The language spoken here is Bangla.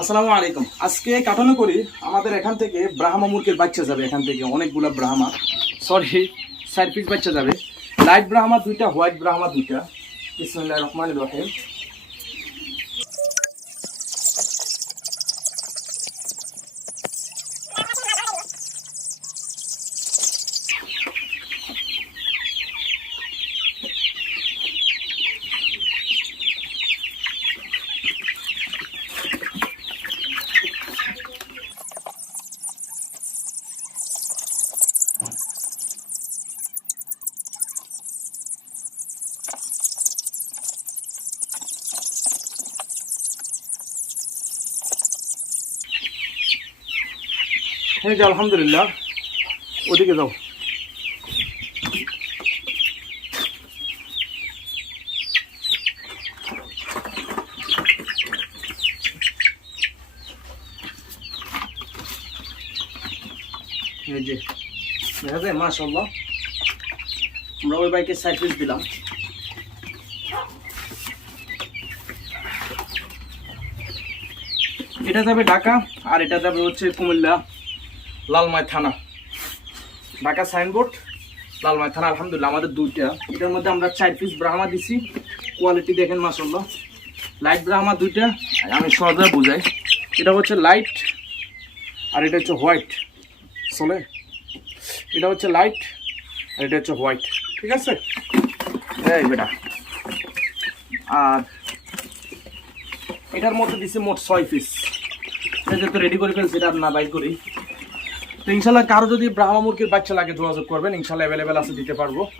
আসসালামু আলাইকুম। আজকে কাটানো করি আমাদের এখান থেকে ব্রাহ্মা মুরগির বাচ্চা যাবে। এখান থেকে অনেকগুলো ব্রাহ্মা, সরি 4 পিস বাচ্চা যাবে। লাইট ব্রাহ্মা দুইটা, হোয়াইট ব্রাহ্মা দুইটা। বিসমিল্লাহির রহমানির রহিম। হ্যাঁ জি, আলহামদুলিল্লাহ। ওদিকে যাও। এই যে দেখা যায়, মাশাআল্লাহ। আমরা ওই বাইকে 4 পিস দিলাম। এটা যাবে ঢাকা, আর এটা যাবে হচ্ছে কুমিল্লা লালমাই থানা। ঢাকা সাইনবোর্ড, লালমাই থানা। আলহামদুলিল্লাহ আমাদের দুইটা, এটার মধ্যে আমরা 4 পিস ব্রাহ্মা দিছি। কোয়ালিটি দেখেন মাশাআল্লাহ। লাইট ব্রাহ্মা দুইটা, আমি সহজে বুঝাই। এটা হচ্ছে লাইট আর এটা হচ্ছে হোয়াইট। চলে, এটা হচ্ছে লাইট আর এটা হচ্ছে হোয়াইট। ঠিক আছে এই বেটা। আর এটার মধ্যে দিছি মোট 6 পিস। এটা তো রেডি করে ফেলছি, এটা না বাই করি। তো ইনশাল্লাহ কারো যদি ব্রাহ্মা মুরগির বাচ্চা লাগে যোগাযোগ করবেন, ইনশাল্লাহ অ্যাভেলেবেল আছে, দিতে পারবো।